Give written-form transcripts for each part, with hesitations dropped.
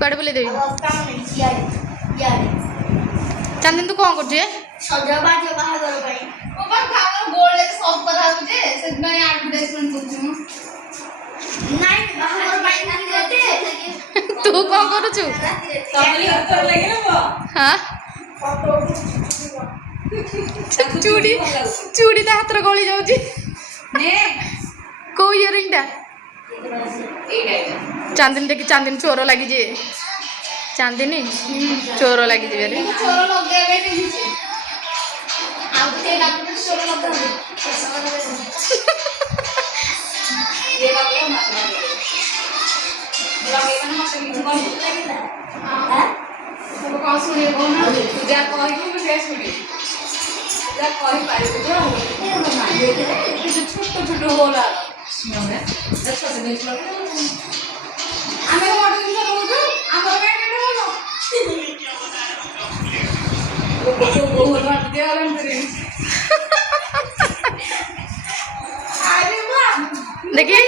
କୁଆଡ଼େ ବୁଲେଇ ଦେବି? ଚାନ୍ଦିନୀ ତୁ କ'ଣ କରୁଛୁ? ସଜବାଜ ବାହାଘର ପାଇଁ ଗୋଲ୍ଡ ସବୁ କଥା ହଉଛି ସେଥିପାଇଁ ଆଡଭର୍ଟାଇଜମେଣ୍ଟ କରୁଛି ମୁଁ। ନାଇଁ ବାହାଘର ପାଇଁ ତୁ କ'ଣ କରୁଛୁ? ହଁ ଚୁଡ଼ି ଚୁଡ଼ି ତା ହାତରେ ଗଳି ଯାଉଛି। କୋଉ ଇୟରିଂଟା? ଚାନ୍ଦିନୀ ଦେଖି ଚାନ୍ଦିନୀ ଚୋର ଲାଗିଛି। ଚାନ୍ଦିନୀ ଚୋର ଲାଗିଯିବେ ରେ। ଚୋର ଲଗେଇବା ପାଇଁ ପିନ୍ଧିଛି ଆଉ ଟିକେ ଲାଗୁଛି ଚୋର ଲଗାଉଛି କ'ଣ ଶୁଣିବ କହୁନ? ତୁ ଯାହା କହିବୁ ମୁଁ ସେଇଆ ଶୁଣିବି। ଯାହା କହିପାରିବୁ ଛୋଟ ଛୋଟ ବୋଲା ଆମେ ବଡ଼ ଜିନିଷ କହୁଛୁ ଆମର देखिए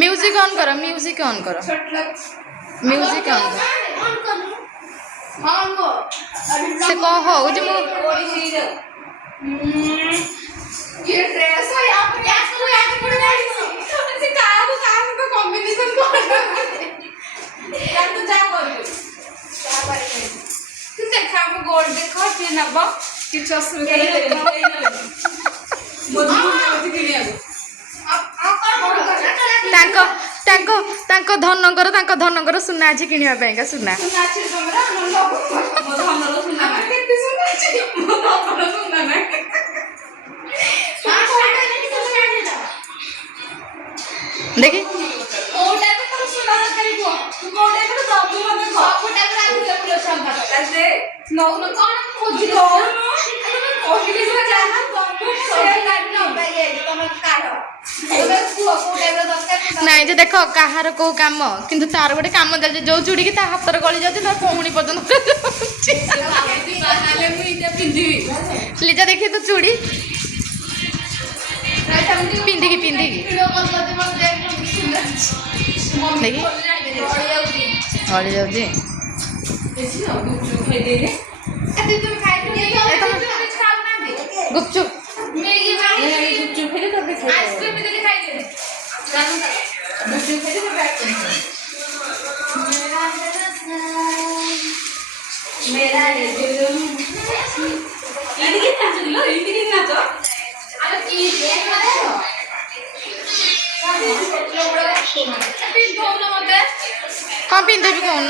म्यूजिक ऑन करो म्यूजिक ऑन करो म्यूजिक ऑन करो से कौन हो जो ये ड्रेस है आप क्या करो यार पूरे गाड़ी से कार तो कॉम्बिनेशन कर यार तो जा कर क्या करे तू देखा हम गोल्ड देखो कि नबा कि 600 के धनकर सुना आज किणवा सुना देखी नाई जे देख कहार को काम किंतु तार गोटे काम दे जो चूड़ी की हाथ गली जाती कौणी पर्यंत लिजा देखी तू चूड़ी पिंधिकी पिंधिकी देखी गली जाऊँगी गुपचुप हाँ पिंधे भी कौन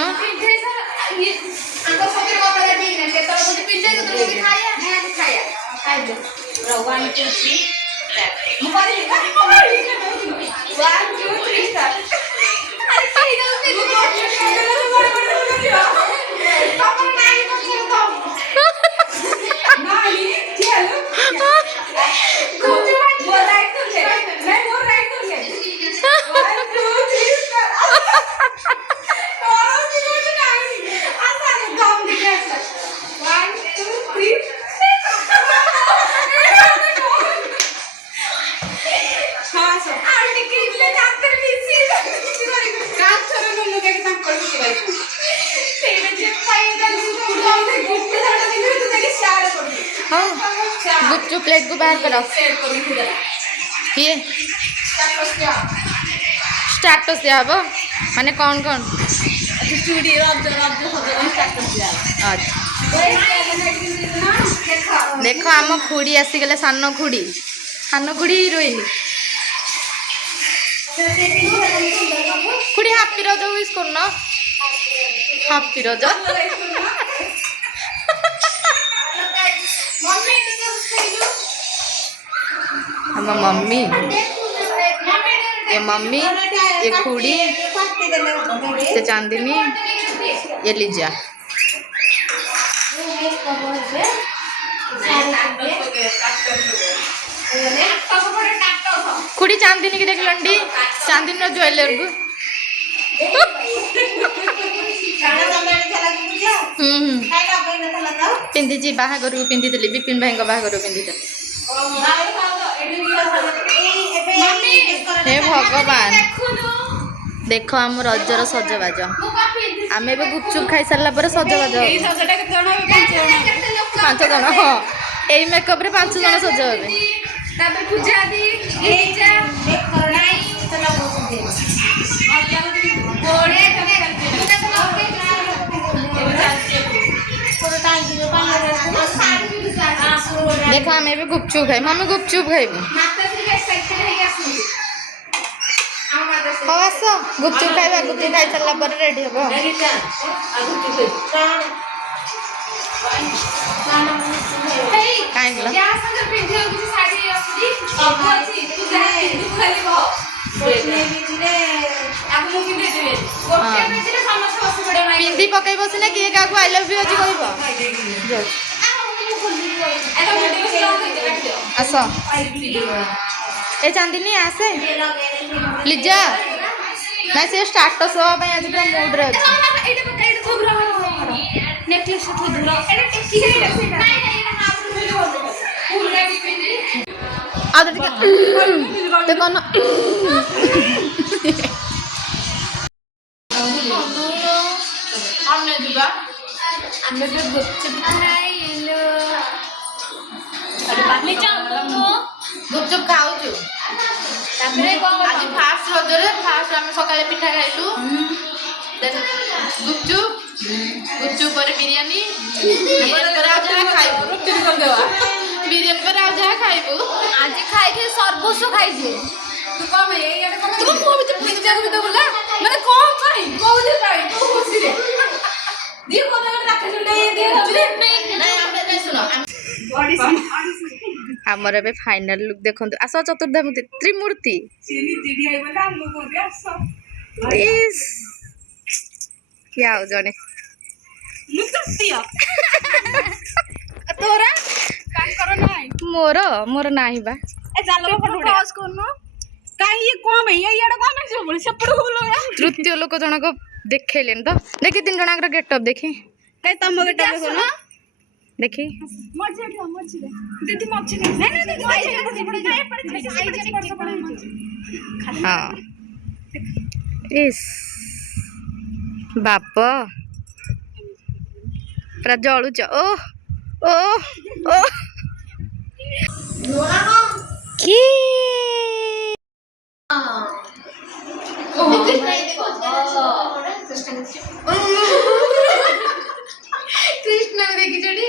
गुपचुप प्लेट को बाहर करो ये स्टाटस दिया हम माने कौन कौन देख आम खुड़ी आसीगले सान खुड़ी हिरोइन खुड़ी हापी रज विश करन हापी रज हम मम्मी ये मम्मी ये खुड़ी से चांदनी ये लीजिए खुड़ी चांदनी की देखलंडी चांदनी ज्वेलर को पिंधि बाहागर को पिंधि विपिन भाई बाहागर पिंधि हे भगवान देख आम रजर सजबाज आम ए गुपचुप खाई सारा पर सजबाज 5 जन हाँ यही मेकअप रे 5 जन सज देख आम ए गुपचुप खाई मम्मी गुपचुप खाइबू हाँ आस गुपचुप खाइबा गुपचुप खाई सारा पर रेडी हम पिंधि पकई बसना किए क्या आई लव यू अच्छी कह आस ए चांदनी आसे लिजा ना से स्टाटस आज पूरा मूड रे नेकलेस देखो ना गुपचुप खाऊचु आज फास्ट रजरे फास्ट आम सकाले पिठा खाइलु गुपचुप गुपचुप पर बिरयानी बिरयानी पर आज खाइबु बिरयानी पर आज खाइबु आज खाइ के सर्वस्व खाइजे तू कम ए यार कम तू मुंह में पिज्जा को तो बोला माने कौन खाइ कोले खाइ तो खुशी रे दियो कोन राखे छुटे दे नहीं हमरे नहीं सुनो आमर ए फाइनल लुक देखो आस चतुर्धामूर्ति त्रिमूर्ति क्या हो जने मोर मोर नाही बा तृतीय लोक जनक देखले तो देखी 3 जन गेटअप देखी तुम गेटअप देखी हाँ इस बाप पूरा जलुच ओ ओ ओ की कृष्ण देखी चढ़ी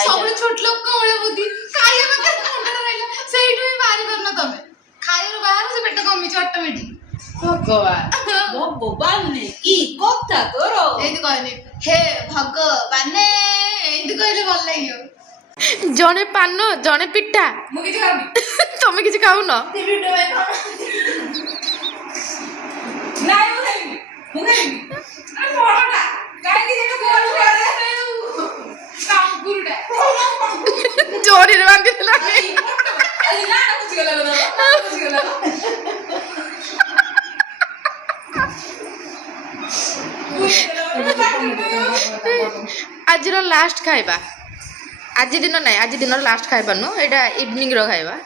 सब छोट लोक कमले बुद्धि खाइए मत मुंडा रहला सेइटु भी बाहर करना तमे खाइए बाहर से पेट कमी ऑटोमेटिक भगवान ने की कोता तोरो एति कहनी हे भगवान ने एति कहले भल लागियो जने पान जने पिट्ठा मु किछ खाबी तमे किछ खाउ न ती वीडियो में खाओ नाइ मु खाइबी अरे मोरडा काहे कि जेटा बोल करे काम गुरुडा जोरी रे बांधी दिला अरे ना कुछ गला कुछ गला आज लास्ट खाइबा आज दिन ना आज दिन लास्ट खाइबा नो एटा इवनिंग रो खाइबा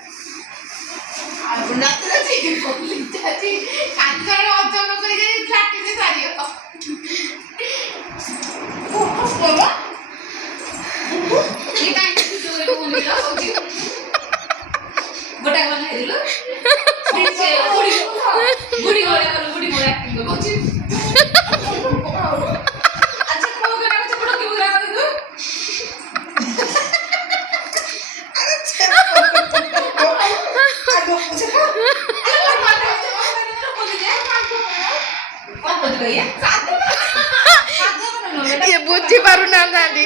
ये बुझी पारु ना दादी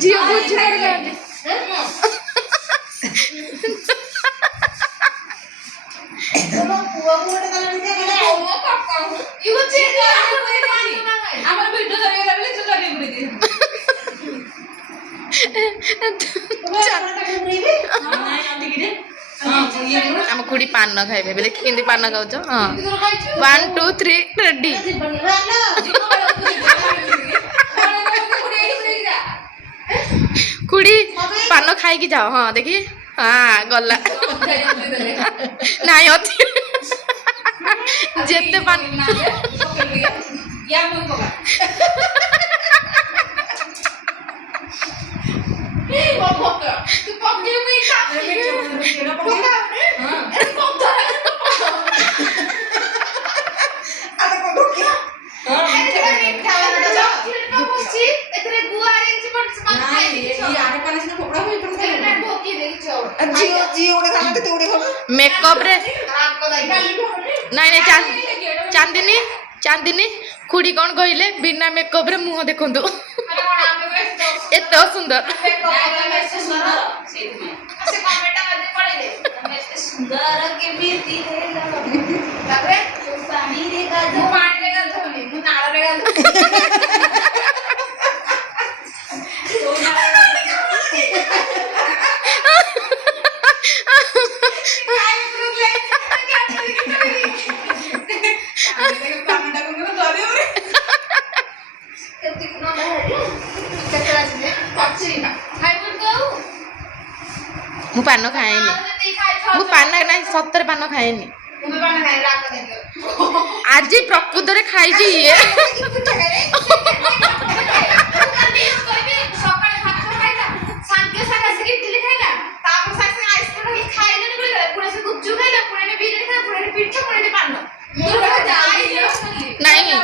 जी बुझी पारु दादी ଆମ ଖୁଡି ପାନ ଖାଇବେ ଏବେ ଦେଖି କେମିତି ପାନ ଖାଉଛ ହଁ 1 2 3 ରେଡି ଖୁଡି ପାନ ଖାଇକି ଯାଅ ହଁ ଦେଖି ହଁ ଗଲା ନାଇଁ ଅଛି ଯେତେ ପାନ मेकअप रे नहीं नहीं चांदिनी चांदिनी खुड़ी कौन कहले बिना मेकअप रे मुंह देखंतु एत सुंदर मु पान खाएनी मु पान नहीं सतर पान खाएनी आज प्रकृत रे खाई छी ये नहीं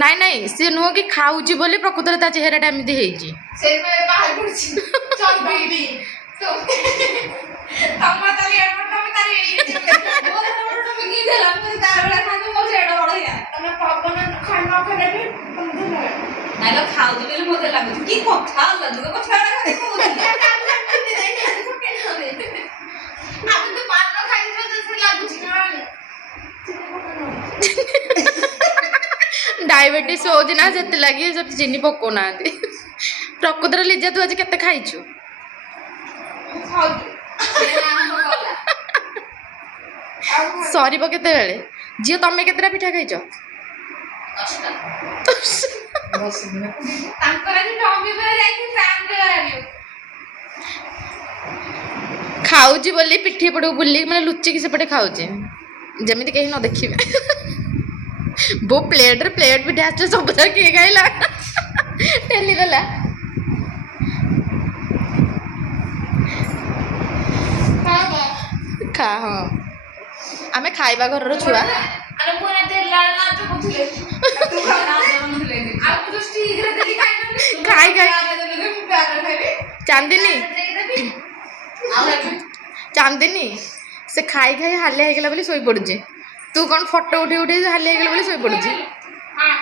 नहीं नहीं सी नुह कि खाऊची बोली प्रकृत रे ता चेहराटा एमती हेजी डायबिटीज होची ना से लगी सब चीनी पको ना प्रकृत रे लिजा तू आज केते खाइछु सरीब केते बेले झियो तमे केतेटा पिठा खाइछ खाऊची बोली पिठी पड़ू बुली मैंने लुचिकी सेपटे खाऊची जमीती कहीं न देखिए बो प्लेट रे प्लेट पिठा आसले सब किए खाइला टेली गला खा हाँ आमे खाइबा घर छुआ खाई खाई चांदिनी चांदिनी से खाई खाई हालिया हो गला बोली सोई पड़ुजे तू कौन फोटो उठे उठे हालिया हो गला बोली सोई पड़ुजे हाँ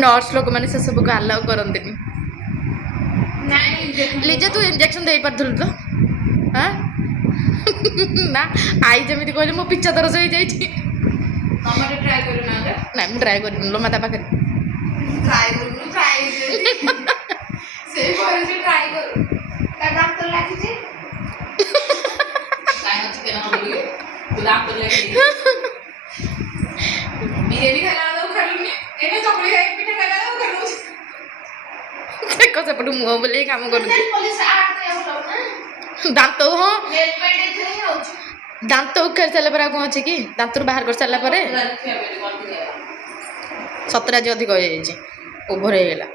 नर्स लोक मैंने से सब को अलाउ करते लिजा तू इंजेक्शन दे पारथुल तो हाँ ना आई जमी कहले मो पिछा तरस हो जाई ट्राई कर ना मैं ट्राई कर लो माता पाखे ट्राई कर ट्राई से करे से ट्राई कर ता दांत तो लागी जे काय न चिकन बोली तू दांत तो लागी बिरयानी खाला तो खालुनी एने चपली खाई पिठा खाला तो खालु देखो सेपटू मुह बोले काम कर दांत हाँ दांत उखाड़ सारा पर कौन अच्छे कि दांत बाहर कर सारा पर सतरा जी अधिक हो ओभर होगा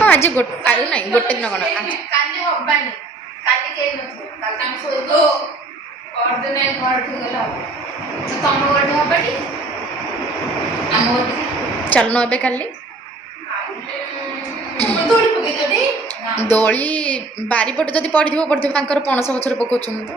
हाँ आज गोटे ना गोटे दिन कौन ଚାଲୁନ ଏବେ କାଲି ଦୋଳି ପକେଇଛନ୍ତି ଦୋଳି ବାରିପଟେ ଯଦି ପଡ଼ିଥିବ ତାଙ୍କର ପଣସ ଗଛରେ ପକାଉଛନ୍ତି ତ